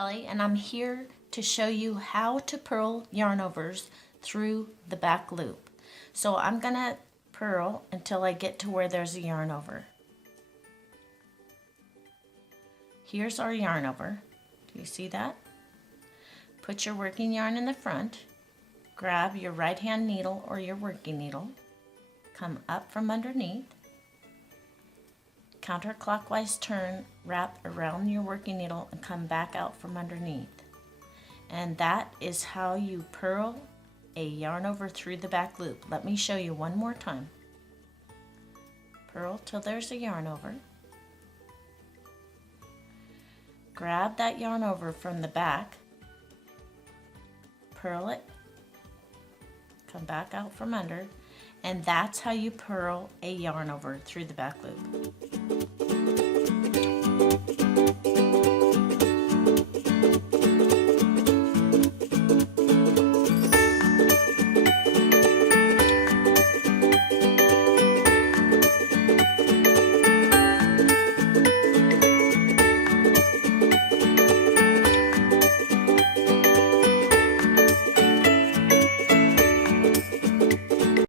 Kelley, and I'm here to show you how to purl yarnovers through the back loop. So I'm gonna purl until I get to where there's a yarn over. Here's our yarn over. Do you see that? Put your working yarn in the front, grab your right hand needle or your working needle, come up from underneath, counterclockwise turn, wrap around your working needle and come back out from underneath. And that is how you purl a yarn over through the back loop. Let me show you one more time. Purl till there's a yarn over. Grab that yarn over from the back, purl it, come back out from under, and that's how you purl a yarn over through the back loop.